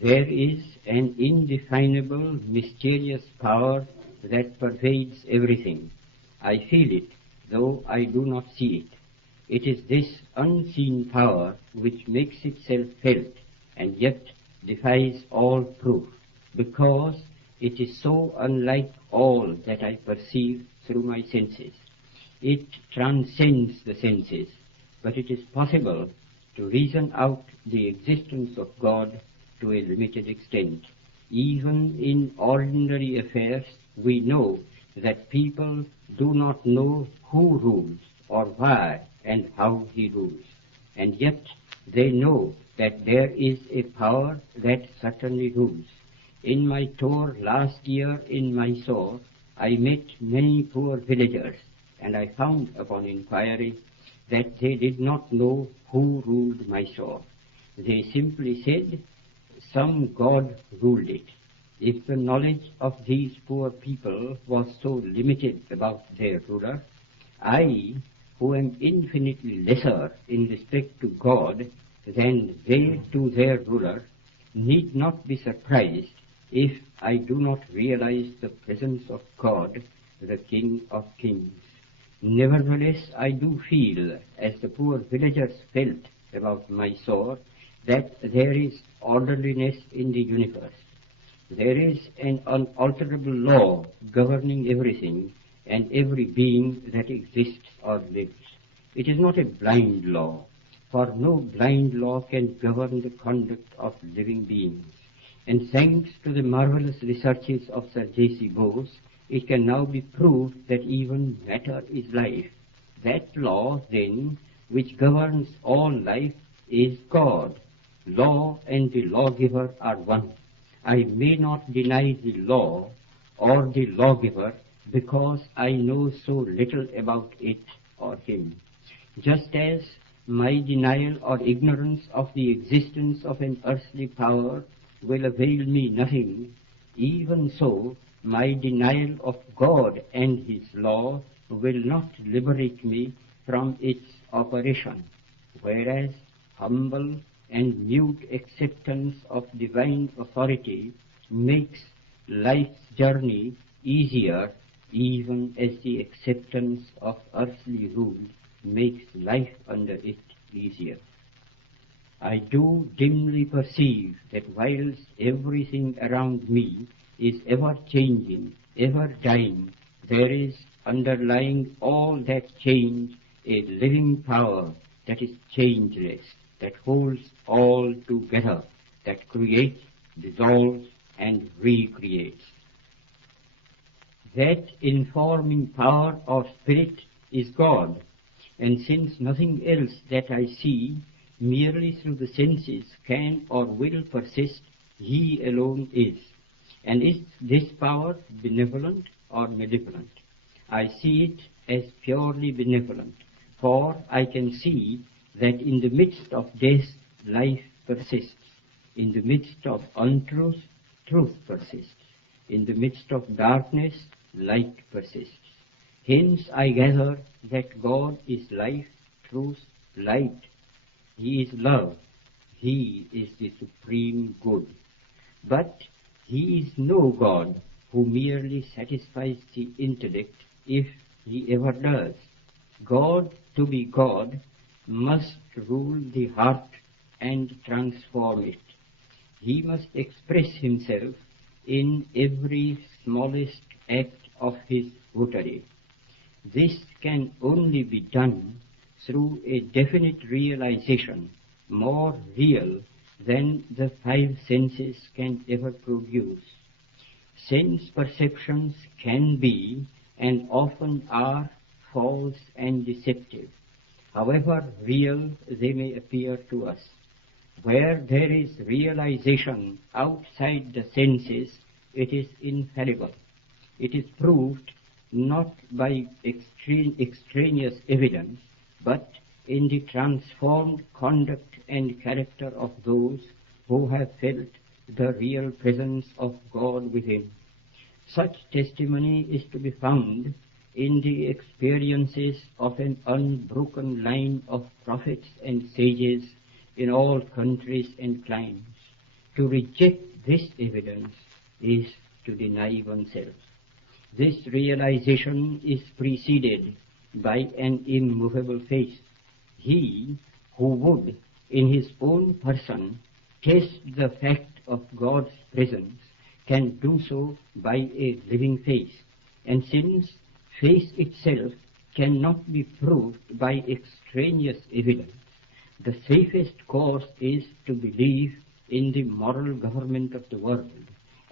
There is an indefinable, mysterious power that pervades everything. I feel it, though I do not see it. It is this unseen power which makes itself felt and yet defies all proof, because it is so unlike all that I perceive through my senses. It transcends the senses, but it is possible to reason out the existence of God to a limited extent. Even in ordinary affairs, we know that people do not know who rules or why and how he rules, and yet they know that there is a power that certainly rules. In my tour last year in Mysore, I met many poor villagers, and I found upon inquiry that they did not know who ruled Mysore. They simply said, some god ruled it. If the knowledge of these poor people was so limited about their ruler, I, who am infinitely lesser in respect to God than they to their ruler, need not be surprised if I do not realize the presence of God, the King of Kings. Nevertheless, I do feel, as the poor villagers felt about Mysore, that there is orderliness in the universe. There is an unalterable law governing everything and every being that exists or lives. It is not a blind law, for no blind law can govern the conduct of living beings. And thanks to the marvelous researches of Sir J.C. Bose, it can now be proved that even matter is life. That law, then, which governs all life is God. Law and the lawgiver are one. I may not deny the law or the lawgiver because I know so little about it or him. Just as my denial or ignorance of the existence of an earthly power will avail me nothing, even so my denial of God and his law will not liberate me from its operation, whereas humble and mute acceptance of divine authority makes life's journey easier, even as the acceptance of earthly rule makes life under it easier. I do dimly perceive that whilst everything around me is ever changing, ever dying, there is underlying all that change a living power that is changeless, that holds all together, that creates, dissolves, and recreates. That informing power or spirit is God, and since nothing else that I see merely through the senses can or will persist, he alone is. And is this power benevolent or malevolent? I see it as purely benevolent, for I can see that in the midst of death, life persists. In the midst of untruth, truth persists. In the midst of darkness, light persists. Hence I gather that God is life, truth, light. He is love. He is the supreme good. But he is no God who merely satisfies the intellect, if he ever does. God, to be God, must rule the heart and transform it. He must express himself in every smallest act of his votary. This can only be done through a definite realization, more real than the five senses can ever produce. Sense perceptions can be, and often are, false and deceptive, however real they may appear to us. Where there is realization outside the senses, it is infallible. It is proved not by extraneous evidence, but in the transformed conduct and character of those who have felt the real presence of God within. Such testimony is to be found in the experiences of an unbroken line of prophets and sages in all countries and climes. To reject this evidence is to deny oneself. This realization is preceded by an immovable faith. He who would, in his own person, test the fact of God's presence can do so by a living faith. And since faith itself cannot be proved by extraneous evidence, the safest course is to believe in the moral government of the world,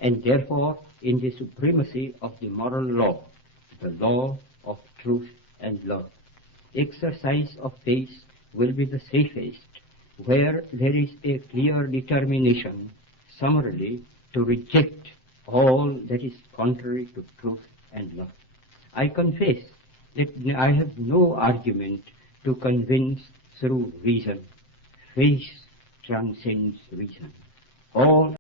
and therefore in the supremacy of the moral law, the law of truth and love. Exercise of faith will be the safest where there is a clear determination, summarily, to reject all that is contrary to truth and love. I confess that I have no argument to convince through reason. Faith transcends reason. All